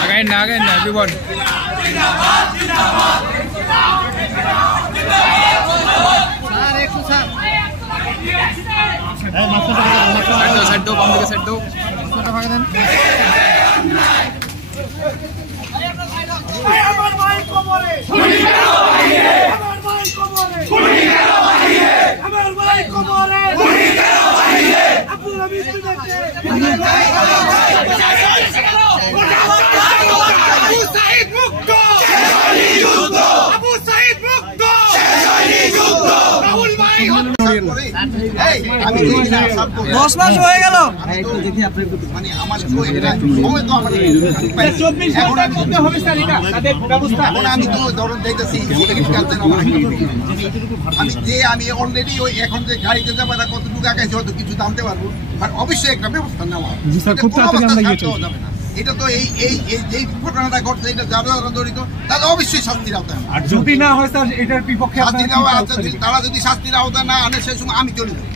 Again, everyone. Set do, bomb set do. কিছু জানতে পারবো অবশ্যই একটা ব্যবস্থা নেওয়া এটা তো এই ঘটনাটা ঘটছে এটা যারা জড়িত তারা অবশ্যই শাস্তির আওতায় আর যদি না হয় স্যার এটার বিপক্ষে তারা যদি শাস্তির আওতায় না আনে সেই সময় আমি চলে যাবো।